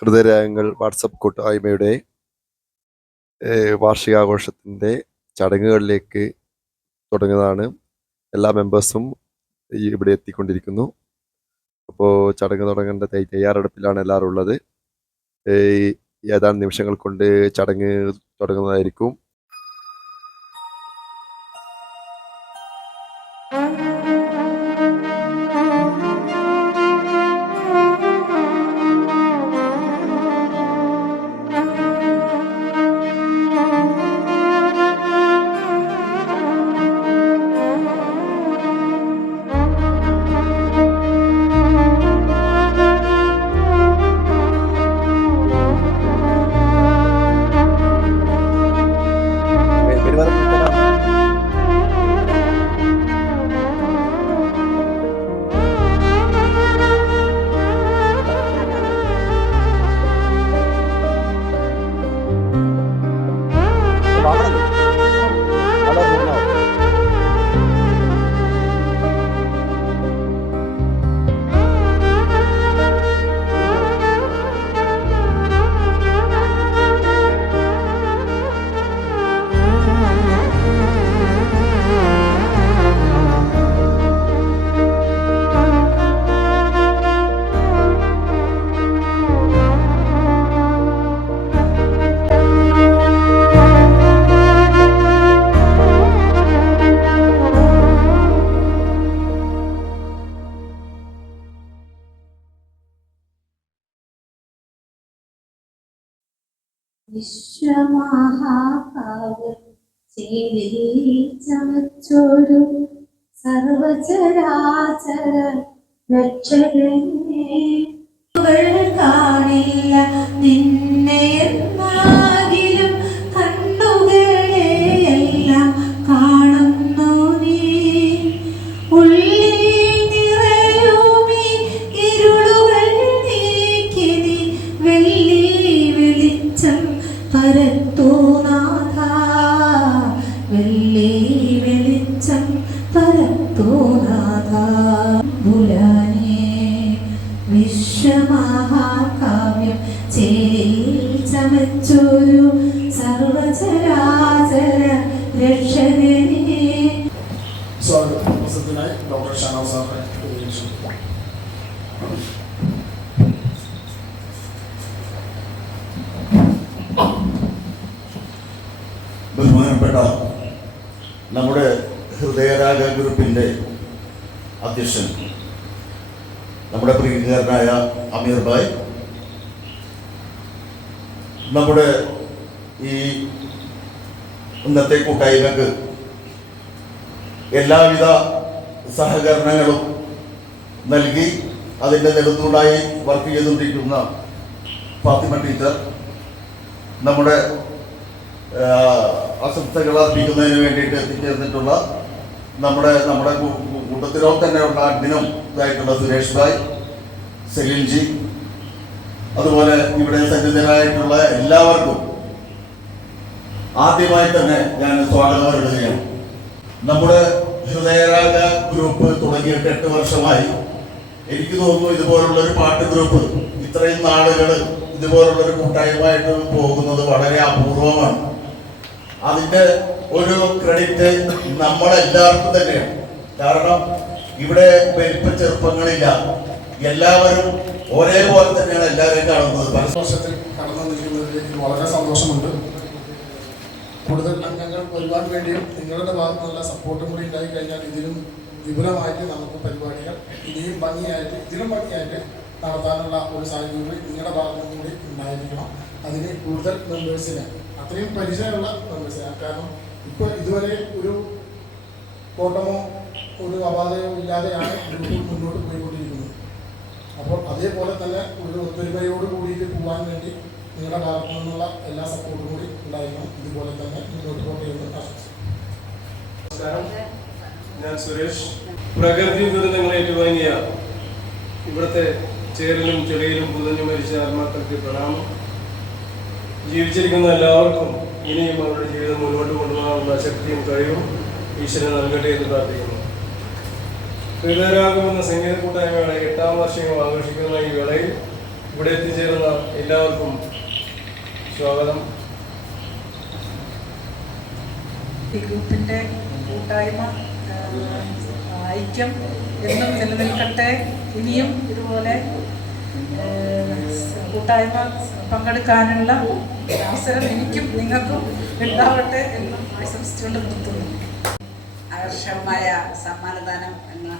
ഹൃദയരാഗങ്ങൾ WhatsApp കൂട്ടായ്മയുടെ വാർഷികാഘോഷത്തിന്റെ ചടങ്ങുകളിലേക്ക് തുടങ്ങുന്നതാണ്. എല്ലാ മെമ്പേഴ്സും ഇവിടെ എത്തിക്കൊണ്ടിരിക്കുന്നു. അപ്പോൾ ചടങ്ങ് തുടങ്ങേണ്ട തയ്യ- തയ്യാറെടുപ്പിലാണ് എല്ലാവരും ഉള്ളത്. ഏതാനും നിമിഷങ്ങൾ കൊണ്ട് ചടങ്ങ് തുടങ്ങുന്നതായിരിക്കും. വിശ്വമഹാകാവ്യം ചേരിൽ ചമച്ചൊരു സർവചരാചര രക്ഷകനെ. കാണില്ല നിന്നെ ബുലാനേ വിശ്വമഹാകാവ്യം ചേരിൽ ചമച്ചൊരു സർവചരാചര രക്ഷകനെ. സ്വാഗതം. ഡോക്ടർ സാറിനെ ബഹുമാനപ്പെട്ട നമ്മുടെ ഹൃദയരാഗ ഗ്രൂപ്പിന്റെ അധ്യക്ഷൻ പ്രിയങ്കരനായ അമീർ ഭായ് നമ്മുടെ ഈ ഇന്നത്തെ കൂട്ടായ്മക്ക് എല്ലാവിധ സഹകരണങ്ങളും നൽകി അതിന്റെ നെടുത്തൂടായി വർക്ക് ചെയ്തുകൊണ്ടിരിക്കുന്ന ഫാത്തിമ ടീച്ചർ നമ്മുടെ അസ്വസ്ഥകൾ അർപ്പിക്കുന്നതിന് വേണ്ടിയിട്ട് എത്തിച്ചേർന്നിട്ടുള്ള നമ്മുടെ നമ്മുടെ കൂട്ടത്തിലോ തന്നെ തന്നെയുള്ള അഡ്മിനും ഇതായിട്ടുള്ള സുരേഷ് ഭായ്. സലീംജി അതുപോലെ ഇവിടെ സന്നിധരായിട്ടുള്ള എല്ലാവർക്കും ആദ്യമായി തന്നെ ഞാൻ സ്വാഗതം അറിയുകയാണ് നമ്മുടെ ഹൃദയരാഗ ഗ്രൂപ്പ് തുടങ്ങിയിട്ട് എട്ട് വർഷമായി. എനിക്ക് തോന്നുന്നു ഇതുപോലുള്ള ഒരു പാട്ട് ഗ്രൂപ്പ് ഇത്രയും നാളുകൾ ഇതുപോലുള്ള ഒരു കൂട്ടായ്മയായിട്ട് പോകുന്നത് വളരെ അപൂർവമാണ്. അതിന്റെ ഒരു ക്രെഡിറ്റ് നമ്മളെല്ലാവർക്കും തന്നെയാണ്. കാരണം ഇവിടെ വലിപ്പ ചെറുപ്പങ്ങളില്ല. എല്ലാവരും ഒരേപോലെ തന്നെയാണ് എല്ലാവരെയും കാണുന്നത്. വർഷത്തിൽ കടന്നു നിൽക്കുന്നതിൽ വളരെ സന്തോഷമുണ്ട്. കൂടുതൽ അംഗങ്ങൾ വരുവാൻ വേണ്ടിയും നിങ്ങളുടെ ഭാഗത്തു നിന്നുള്ള സപ്പോർട്ടും കൂടി ഉണ്ടായി കഴിഞ്ഞാൽ ഇതിലും വിപുലമായിട്ട് നമുക്ക് പരിപാടികൾ ഇനിയും ഭംഗിയായിട്ട് ഇതിലും ഭംഗിയായിട്ട് നടത്താനുള്ള ഒരു സാഹചര്യം കൂടി നിങ്ങളുടെ ഭാഗത്തു നിന്നും കൂടി ഉണ്ടായിരിക്കണം. അതിന് കൂടുതൽ മെമ്പേഴ്സിനെ അത്രയും പരിചയമുള്ള മെമ്പേഴ്സിനെ കാരണം ഇപ്പോൾ ഇതുവരെ ഒരു കോട്ടമോ ഒരു അപാധയോ ഇല്ലാതെയാണ് മുന്നോട്ട് പോയിക്കൊണ്ടിരിക്കുന്നത്. അപ്പോൾ അതേപോലെ തന്നെ ഒരു ഒത്തൊരുമയോട് കൂടിയിട്ട് പോകാൻ വേണ്ടി നിങ്ങളുടെ ഭാഗത്തു നിന്നുള്ള എല്ലാ സപ്പോർട്ടും കൂടി ഉണ്ടായിരുന്നു ഇതുപോലെ തന്നെ മുന്നോട്ട് പോകട്ടെ നമസ്കാരം. ഞാൻ സുരേഷ്. പ്രകൃതി ദുരന്തങ്ങൾ ഏറ്റുവാങ്ങിയ ഇവിടുത്തെ ചേറിലും ചെളിയിലും പുതഞ്ഞു മരിച്ച ആത്മാക്കൾക്ക് പ്രണാമം. ജീവിച്ചിരിക്കുന്ന എല്ലാവർക്കും ഇനിയും അവരുടെ ജീവിതം മുന്നോട്ട് കൊണ്ടുപോകാനുള്ള ശക്തിയും കഴിവും ഈശ്വരൻ നൽകട്ടെ എന്ന് പ്രാർത്ഥിക്കുന്നു. ഹൃദയരാഗം സംഗീത കൂട്ടായ്മയുടെ എട്ടാം വാർഷികം ആഘോഷിക്കുന്ന ഈ വേളയിൽ ഇവിടെ എത്തിച്ചേരുന്ന എല്ലാവർക്കും സ്വാഗതം. ഈ കൂട്ടായ്മ ഐക്യം എന്നും നിലനിൽക്കട്ടെ. ഇനിയും ഇതുപോലെ കൂട്ടായ്മ പങ്കെടുക്കാനുള്ള അവസരം എനിക്കും നിങ്ങൾക്കും ഉണ്ടാവട്ടെ എന്നും ആശംസിച്ചുകൊണ്ട് നിർത്തുന്നു. ആകർഷകമായ സമ്മാനദാനം എന്ന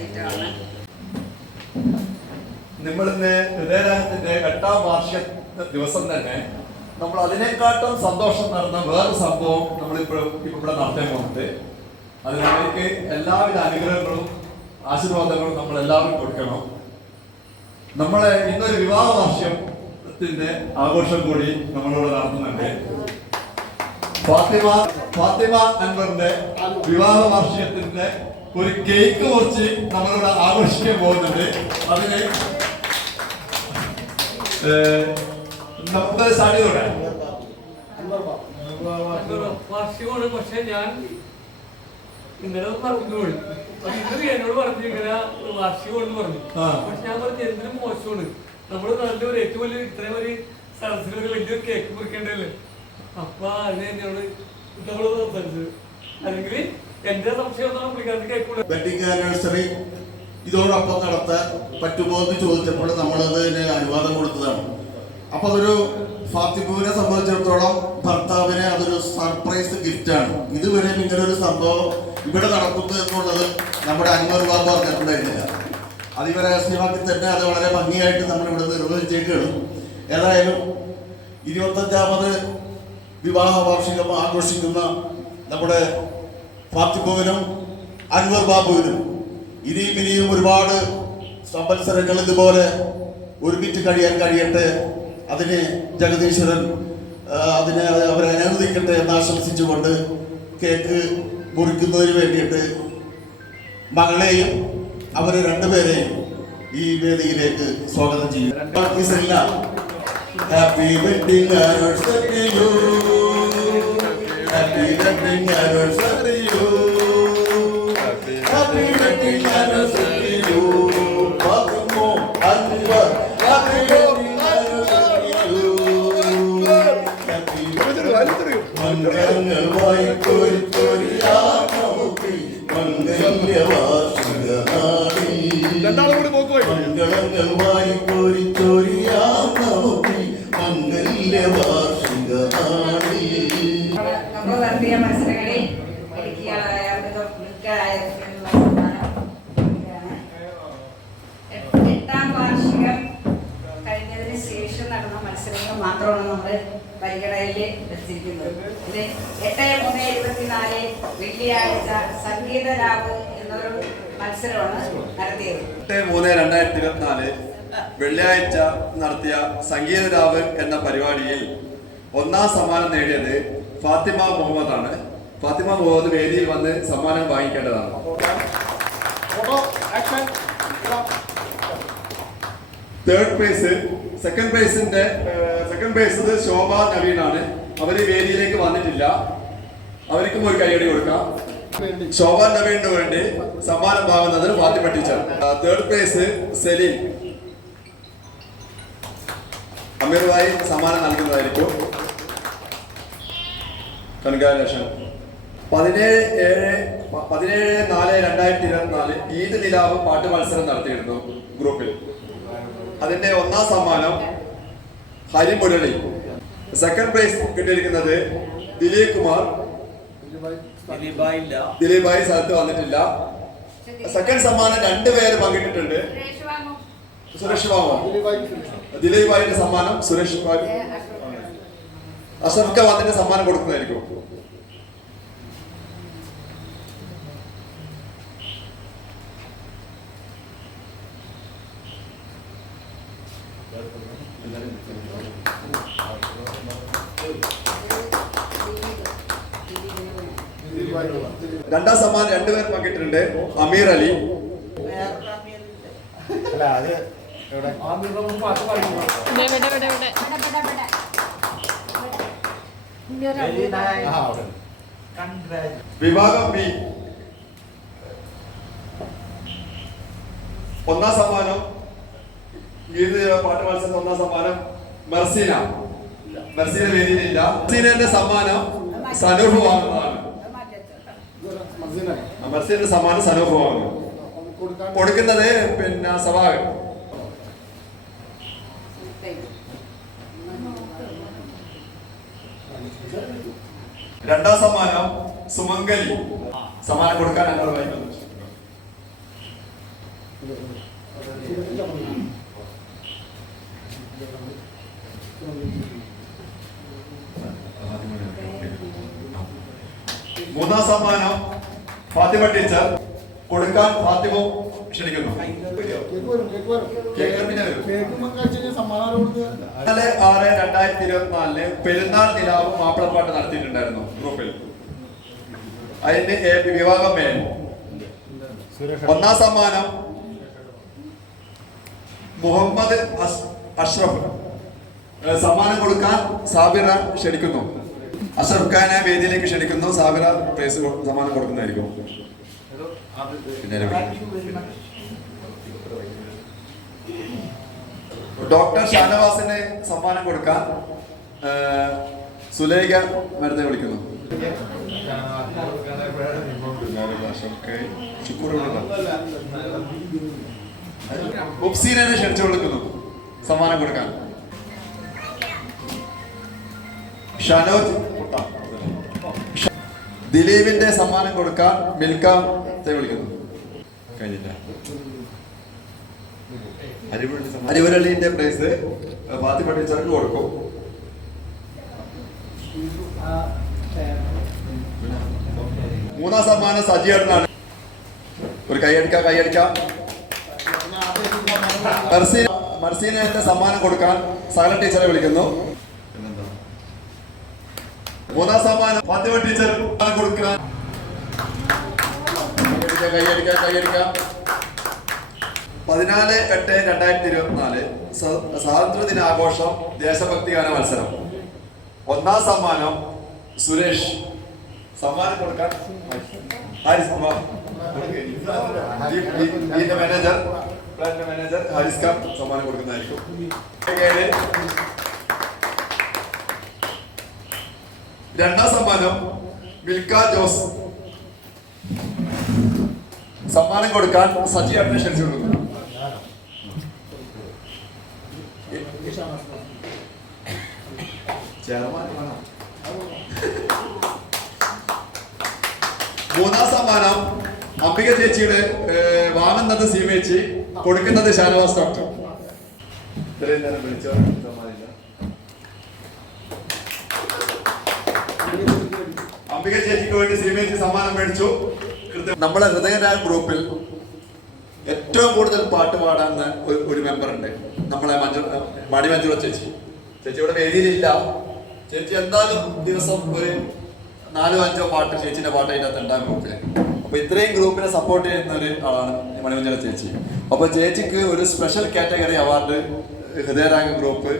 ഐറ്റമാണ് നമ്മളിന്ന് ഹൃദയരാഗത്തിന്റെ എട്ടാം വാർഷിക ദിവസം തന്നെ നമ്മൾ അതിനെക്കാട്ടും സന്തോഷം നടന്ന വേറൊരു സംഭവം നമ്മളിപ്പോഴും ഇപ്പൊ ഇവിടെ നടത്താൻ പോകുന്നത് അത് എല്ലാവിധ അനുഗ്രഹങ്ങളും ആശീർവാദങ്ങളും നമ്മൾ എല്ലാവരും കൊടുക്കണം. നമ്മളെ ഇന്നൊരു വിവാഹ വാർഷികത്തിന്റെ ആഘോഷം കൂടി നമ്മളിവിടെ നടത്തുന്നുണ്ട്. ഫാത്തിമ ഫാത്തിമ അൻവറിന്റെ വിവാഹ വാർഷികത്തിന്റെ ഒരു കേക്ക് മുറിച്ച് നമ്മളിവിടെ ആഘോഷിക്കാൻ പോകുന്നുണ്ട്. അതിന് നമുക്ക് സാധ്യത വാർഷികമാണ് പക്ഷെ ഞാൻ ഇന്നലെ പറഞ്ഞോളൂ ഇന്നലെ എന്നോട് പറഞ്ഞു ഇങ്ങനെ വാർഷികമാണെന്ന് പറഞ്ഞു. പക്ഷെ ഞാൻ പറഞ്ഞു എന്തിനും മോശമാണ്. നമ്മൾ നല്ലൊരു ഏറ്റവും വലിയ ഇത്രയും ഒരു സദസ്സിൽ ഒരു വലിയൊരു കേക്ക് മുറിക്കേണ്ടല്ലേ അപ്പൊ അതിന് എന്നോട് നമ്മൾ സംസാരിച്ചത്. അല്ലെങ്കിൽ എന്റെ സംശയം ആനിവേഴ്സറി ഇതോടൊപ്പം നടത്താൻ പറ്റുമോ എന്ന് ചോദിച്ചപ്പോൾ നമ്മളതിന് അനുവാദം കൊടുത്തതാണ്. അപ്പൊ അതൊരു ഫാത്തിമുവിനെ സംബന്ധിച്ചിടത്തോളം ഭർത്താവിനെ അതൊരു സർപ്രൈസ് ഗിഫ്റ്റാണ്. ഇതുവരെ ഇങ്ങനെ ഒരു സംഭവം ഇവിടെ നടക്കുന്നു എന്നുള്ളത് നമ്മുടെ അൻവർ ബാബു അറിഞ്ഞിട്ടുണ്ടായിരുന്നില്ല. അതിവരെ രഹസ്യമാക്കി തന്നെ അത് വളരെ ഭംഗിയായിട്ട് നമ്മൾ ഇവിടെ നിർവഹിച്ചേക്കാണ്. ഏതായാലും ഇരുപത്തഞ്ചാമത് വിവാഹ വാർഷികം ആഘോഷിക്കുന്ന നമ്മുടെ ഫാത്തിമുവിനും അൻവർ ബാബുവിനും ഇനിയും ഇനിയും ഒരുപാട് സംവത്സരങ്ങൾ ഇതുപോലെ ഒരുമിച്ച് കഴിയാൻ കഴിയട്ടെ. അതിന് ജഗദീശ്വരൻ അതിനെ അവരെ അനുവദിക്കട്ടെ എന്ന് ആശംസിച്ചുകൊണ്ട് കേക്ക് മുറിക്കുന്നതിന് വേണ്ടിയിട്ട് മകളെയും അവരെ രണ്ടുപേരെയും ഈ വേദിയിലേക്ക് സ്വാഗതം ചെയ്യും happy wedding anniversary you happy wedding anniversary you happy wedding anniversary you ഫാത്തിമോ Anwar happy wedding anniversary you happy മംഗളമായി കോരി കോരിയാക്കി മംഗല്യവാർഷിക മത്സരങ്ങൾ മാത്രമാണ് നമ്മൾ പരിഗണയിൽ വെച്ചിരിക്കുന്നത്. ഇത് എട്ട് മൂന്ന് ഇരുപത്തിനാല് വെള്ളിയാഴ്ച സംഗീത ലാബ് എന്നൊരു മത്സരമാണ് നടത്തിയത്. എട്ട് മൂന്ന് രണ്ടായിരത്തി ഇരുപത്തിനാല് വെള്ളിയാഴ്ച നടത്തിയ സംഗീത രാവ് എന്ന പരിപാടിയിൽ ഒന്നാം സമ്മാനം നേടിയത് ഫാത്തിമ മുഹമ്മദാണ്. ആണ് ഫാത്തിമ മുഹമ്മദ് വേദിയിൽ വന്ന് സമ്മാനം വാങ്ങിക്കേണ്ടതാണ്. തേർഡ് പ്രൈസ് സെക്കൻഡ് പ്രൈസിന്റെ സെക്കൻഡ് പ്രൈസ് ശോഭ നവീനാണ്. അവർ വേദിയിലേക്ക് വന്നിട്ടില്ല. അവർക്കും ഒരു കൈയടി കൊടുക്കാം. ശോഭ നവീനു വേണ്ടി സമ്മാനം വാങ്ങുന്നത് Fathima teacher. Third prize Seline അമീറുമായി സമ്മാനം നൽകുന്നതായിരിക്കും. കൺഗ്രാലേഷൻ പതിനേഴ് ഏഴ് പതിനേഴ് നാല് രണ്ടായിരത്തി ഇരുപത്തിനാല് ഈദ് നിലാവ് പാട്ട് മത്സരം നടത്തിയിരുന്നു ഗ്രൂപ്പിൽ. അതിന്റെ ഒന്നാം സമ്മാനം ഹരിമുരളി സെക്കൻഡ് പ്രൈസ് കിട്ടിയിരിക്കുന്നത് ദിലീപ് കുമാർ ദിലീപായി സ്ഥലത്ത് വന്നിട്ടില്ല. സെക്കൻഡ് സമ്മാനം രണ്ടുപേര് പങ്കിട്ടിട്ടുണ്ട്. സുരേഷ് ബാബു. ദിലീപായിന്റെ സമ്മാനം സുരേഷ് ബാബു. അസഫ്ക വന്നിട്ട് സമ്മാനം കൊടുക്കുന്നതായിരിക്കും. രണ്ടാം സമ്മാനം രണ്ടുപേർ പങ്കിട്ടിട്ടുണ്ട്. അമീർ അലി. വിഭാഗം ബി ഒന്നാം സമ്മാനം. ഗീത പാട്ട് മത്സരം ഒന്നാം സമ്മാനം. മെർസീന. മെർസീന വേദിയിലില്ല. മെർസീനന്റെ സമ്മാനം സനൂഫ് ആ, സമാന വാങ്ങുന്നു കൊടുക്കുന്നത് പിന്നെ സഭാകൻ രണ്ടാം സമ്മാനം സുമംഗലി. സമ്മാനം കൊടുക്കാൻ ഞങ്ങൾ വായിക്കുന്നു മൂന്നാം സമ്മാനം ഫാത്തിമ ടീച്ചർ കൊടുക്കാൻ ഫാത്തിമ ക്ഷണിക്കുന്നു. ഇന്നലെ ആറ് രണ്ടായിരത്തി ഇരുപത്തിനാലിൽ പെരുന്നാൾ നിലാവ് മാപ്പിളപ്പാട്ട് നടത്തിയിട്ടുണ്ടായിരുന്നു ഗ്രൂപ്പിൽ അതിന്റെ വിവാഹം മേൽ ഒന്നാം സമ്മാനം മുഹമ്മദ് അഷ്റഫ്. സമ്മാനം കൊടുക്കാൻ സാബിറ ക്ഷണിക്കുന്നു. അഷ്റഫ് ഖാനെ വേദിയിലേക്ക് ക്ഷണിക്കുന്നു. സാബിറ പ്രൈസ് സമ്മാനം കൊടുക്കുന്നതായിരിക്കും. ഡോക്ടർ ഷാനവാസിന് സമ്മാനം കൊടുക്കാൻ സുലേഖ മരുന്നെ വിളിക്കുന്നു. ഉപ്സീനെ ക്ഷണിച്ചു കൊടുക്കുന്നു. സമ്മാനം കൊടുക്കാൻ. ഷനോജ് ദിലീപിന്റെ സമ്മാനം കൊടുക്കാൻ മിൽക്ക വിളിക്കുന്നു. കഴിഞ്ഞില്ല. അരിവരള്ളിന്റെ പ്രൈസ് ഫാത്തിമ ടീച്ചർക്ക് കൊടുക്കും. മൂന്നാം സമ്മാനം സജിയേട്ടനാണ് ഒരു കൈയടിക്കാം കൈയടിക്കാം മർസീന മർസീനയുടെ സമ്മാനം കൊടുക്കാൻ സകല ടീച്ചറെ വിളിക്കുന്നു. സമ്മാനം പതിനാല് എട്ട് രണ്ടായിരത്തി ഇരുപത്തിനാല് സ്വ- സ്വാതന്ത്ര്യ ദിനാഘോഷം ദേശഭക്തി ഗാന മത്സരം. ഒന്നാം സമ്മാനം സുരേഷ്. സമ്മാനം കൊടുക്കാൻ മാനേജർ മാനേജർ ഹാരിസ് ഖാൻ സമ്മാനം കൊടുക്കുന്നതായിരിക്കും ഏഴ്. രണ്ടാം സമ്മാനം മിൽക്ക ജോസ്. സമ്മാനം കൊടുക്കാൻ സജി അഡ്മിഷൻസ്. മൂന്നാം സമ്മാനം അംബിക ചേച്ചിയുടെ വാങ്ങുന്നത് സീമേച്ചി കൊടുക്കുന്നത് ഷാനവാസ് ഡോക്ടർ. ഇത്രയും നേരം വിളിച്ചോ അംബിക ചേച്ചിക്ക് വേണ്ടി സീമേച്ചി സമ്മാനം മേടിച്ചു. നമ്മളെ ഹൃദയരാഗ ഗ്രൂപ്പിൽ ഏറ്റവും കൂടുതൽ പാട്ട് പാടാന്ന് ഒരു- മെമ്പർ ഉണ്ട്. നമ്മളെ മഞ്ജു മണിമഞ്ജുള ചേച്ചി. ചേച്ചി ഇവിടെ വേദിയിലില്ല. ചേച്ചി എന്തായാലും ദിവസം ഒരു നാലോ അഞ്ചോ പാട്ട് ചേച്ചിന്റെ പാട്ട് അതിന്റെ അകത്ത് ഉണ്ടാകും ഗ്രൂപ്പിൽ അപ്പൊ ഇത്രയും ഗ്രൂപ്പിനെ സപ്പോർട്ട് ചെയ്യുന്ന ഒരു ആളാണ് മണിമഞ്ജുള ചേച്ചി. അപ്പൊ ചേച്ചിക്ക് ഒരു special category award Hridayaraga group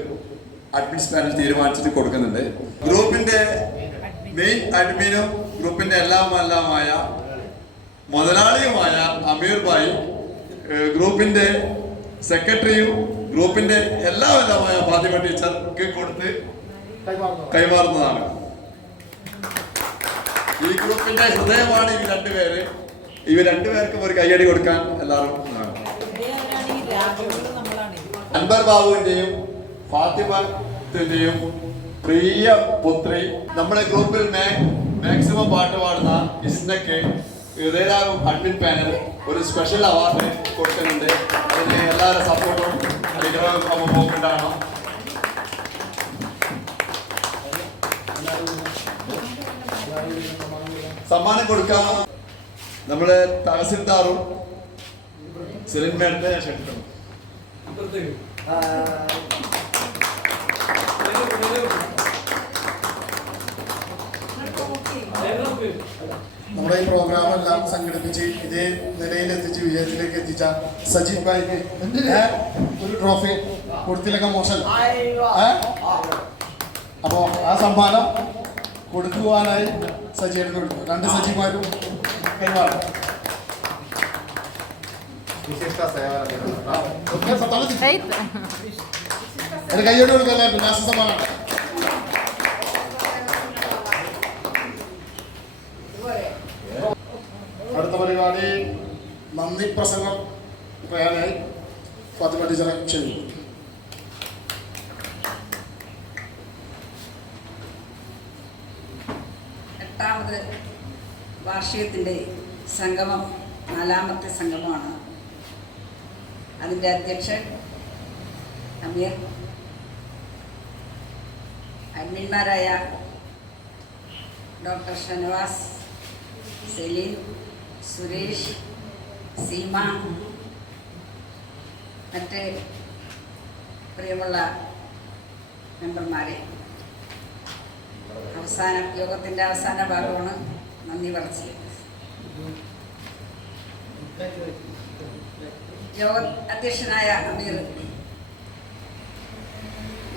admins panel തീരുമാനിച്ചിട്ട് കൊടുക്കുന്നുണ്ട്. ഗ്രൂപ്പിന്റെ മെയിൻ അഡ്മിനും ഗ്രൂപ്പിന്റെ എല്ലാം എല്ലാമായ മുതലാളിയുമായ അമീർ ഭായി ഗ്രൂപ്പിന്റെ സെക്രട്ടറിയും ഗ്രൂപ്പിന്റെ എല്ലാവിധമായ ഫാത്തിമ ടീച്ചർക്ക് കൊടുത്ത് കൈമാറുന്നതാണ്. ഈ ഗ്രൂപ്പിന്റെ ഹൃദയമാണ് ഈ രണ്ടുപേര്. ഇവർ രണ്ടുപേർക്കും ഒരു കൈയടി കൊടുക്കാൻ എല്ലാവർക്കും അൻബർ അൻവർ ബാബുവിന്റെയും ഫാത്തിമത്തിന്റെയും പ്രിയ പുത്രി നമ്മുടെ ഗ്രൂപ്പിൽ മാക്സിമം പാട്ട് പാടുന്ന ഇസ്നക്ക് ഹൃദയരാഗം അഡ്മിൻ പാനൽ ഒരു സ്പെഷ്യൽ അവാർഡ് കൊടുക്കുന്നുണ്ട്. അതിന് എല്ലാവരുടെ സപ്പോർട്ടും അനുഗ്രഹവും ഉണ്ടാകണം സമ്മാനം കൊടുക്കാൻ നമ്മൾ തഹസിൽദാറും സെലിൻ മേഡത്തെ ഞാൻ ക്ഷണിക്കണം നമ്മുടെ ഈ പ്രോഗ്രാം എല്ലാം സംഘടിപ്പിച്ച് ഇതേ നിലയിൽ എത്തിച്ച് വിജയത്തിലേക്ക് എത്തിച്ച സജീവ് ഭായിക്ക് ഒരു ട്രോഫി കൊടുത്തിലൊക്കെ മോശം. ഏ? അപ്പോ ആ സമ്മാനം കൊടുക്കുവാനായി സജീവിന് കൊടുക്കും രണ്ട് സജീവ്മാരും കൈമാറും. കൈയോട് കൊടുക്കാനായിട്ട് ലാസ്റ്റ് സമ്മാനം നന്ദി പ്രസംഗം പറയാനായി ഫാത്തിമ ടീച്ചറെ ക്ഷണിക്കുന്നു. എട്ടാമത് വാർഷികത്തിന്റെ സംഗമം നാലാമത്തെ സംഗമമാണ്. അതിന്റെ അധ്യക്ഷൻ അമീർ അഡ്മിന്മാരായ ഡോക്ടർ ഷനവാസ് സെലീൻ സുരേഷ് സീമ. മറ്റ് പ്രിയമുള്ള മെമ്പർമാരെ അവസാന യോഗത്തിന്റെ അവസാന ഭാഗമാണ് നന്ദി പറച്ചിൽ. യോഗ അധ്യക്ഷനായ അമീർ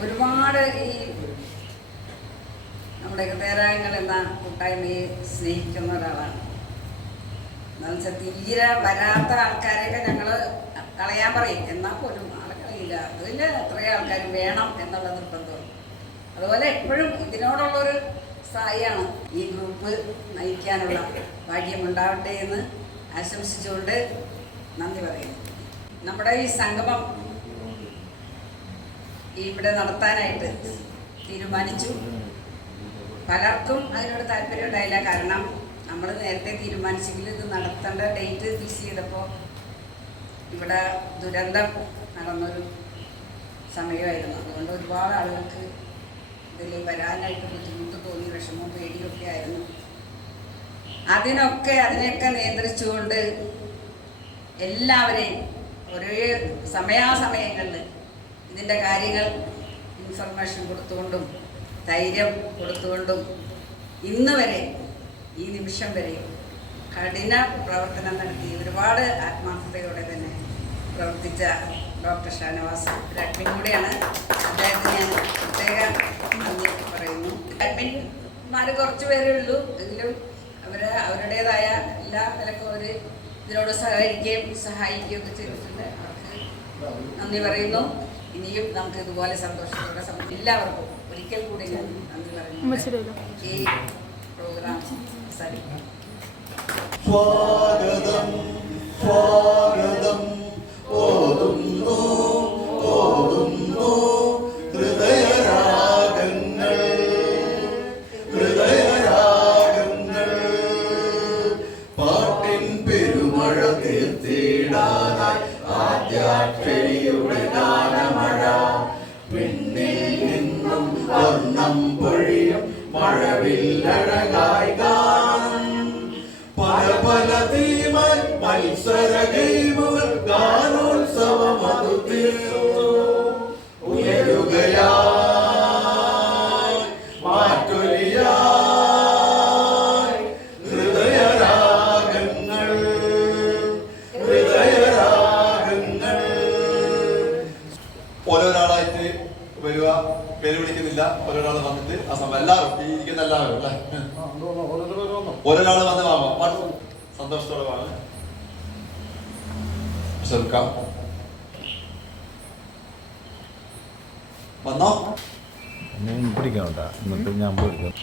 ഒരുപാട് ഈ നമ്മുടെ ഹൃദയരാഗങ്ങൾ എന്ന കൂട്ടായ്മയെ സ്നേഹിക്കുന്ന ഒരാളാണ്. തീരെ വരാത്ത ആൾക്കാരെയൊക്കെ ഞങ്ങൾ കളയാൻ പറയും. എന്നാൽ പോലും ആളെ കളയില്ല. അതിൽ അത്രയും ആൾക്കാർ വേണം എന്നുള്ള നിർബന്ധം. അതുപോലെ എപ്പോഴും ഇതിനോടുള്ളൊരു സഹായിയാണ് ഈ ഗ്രൂപ്പ് നയിക്കാനുള്ള ഭാഗ്യമുണ്ടാവട്ടെ എന്ന് ആശംസിച്ചുകൊണ്ട് നന്ദി പറയുന്നു. നമ്മുടെ ഈ സംഗമം ഇവിടെ നടത്താനായിട്ട് തീരുമാനിച്ചു. പലർക്കും അതിനോട് താല്പര്യം ഉണ്ടായില്ല കാരണം നമ്മൾ നേരത്തെ തീരുമാനിച്ചെങ്കിൽ ഇത് നടത്തേണ്ട ഡേറ്റ് ഫിക്സ് ചെയ്തപ്പോൾ ഇവിടെ ദുരന്തം നടന്നൊരു സമയമായിരുന്നു. അതുകൊണ്ട് ഒരുപാട് ആളുകൾക്ക് ഇതിൽ വരാനായിട്ട് ബുദ്ധിമുട്ട് തോന്നി വിഷമവും പേടിയൊക്കെ ആയിരുന്നു. അതിനൊക്കെ അതിനെയൊക്കെ നിയന്ത്രിച്ചുകൊണ്ട് എല്ലാവരെയും ഒരേ സമയാസമയങ്ങളിൽ ഇതിന്റെ കാര്യങ്ങൾ ഇൻഫർമേഷൻ കൊടുത്തുകൊണ്ടും ധൈര്യം കൊടുത്തുകൊണ്ടും ഇന്ന് വരെ ഈ നിമിഷം വരെ കഠിന പ്രവർത്തനം നടത്തി ഒരുപാട് ആത്മാർത്ഥതയോടെ തന്നെ പ്രവർത്തിച്ച ഡോക്ടർ ഷാനവാസ് ഒരു അഡ്മിൻ കൂടെയാണ് അദ്ദേഹത്തിന് ഞാൻ പ്രത്യേക നന്ദി പറയുന്നു. അഡ്മിന്മാർ കുറച്ച് പേരേ ഉള്ളൂ. എങ്കിലും അവർ അവരുടേതായ എല്ലാ നിലക്കും അവർ ഇതിനോട് സഹകരിക്കുകയും സഹായിക്കുകയും ഒക്കെ ചെയ്തിട്ടുണ്ട്. അവർക്ക് നന്ദി പറയുന്നു. ഇനിയും നമുക്ക് ഇതുപോലെ സന്തോഷത്തോടെ എല്ലാവർക്കും ഒരിക്കൽ കൂടി ഞാൻ നന്ദി പറയുന്നു. ഈ പ്രോഗ്രാം അവസാനിക്കും സ്വാഗതം സ്വാഗതം. ഓതുന്നു ഓതുന്നു. ഗെയിമുകൾ ഗാനോത്സവം അത് തീർന്നു ഉയരുകയായി മാറ്റൊലിയായി ഹൃദയരാഗങ്ങൾ ഹൃദയരാഗങ്ങൾ. ഓരോരാളായിട്ട് വരിക പേര് വിളിക്കുന്നില്ല. ഓരോരാൾ വന്നിട്ട് ആ സമയം എല്ലാവരും ഈ ഇരിക്കുന്ന എല്ലാവരും അല്ലേ? ഓരോരാൾ വന്ന്? വാങ്ങാം സന്തോഷത്തോടെ വാങ്ങാം ശ്രമിക്കാം വന്നോ? പിടിക്കണ്ട എന്നിട്ട് ഞാൻ പിടിക്കാം.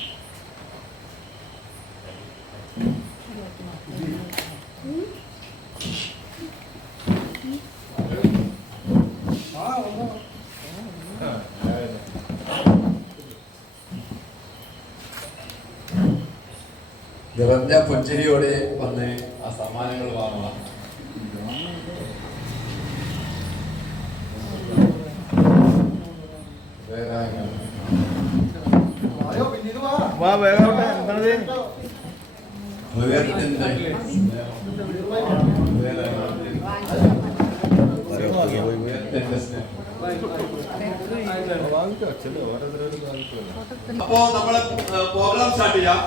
നിറഞ്ഞ പുഞ്ചിരിയോടെ വന്ന് ആ സമ്മാനങ്ങൾ വാങ്ങുക അപ്പോ നമ്മൾ പ്രോഗ്രാം സ്റ്റാർട്ട് ചെയ്യാം.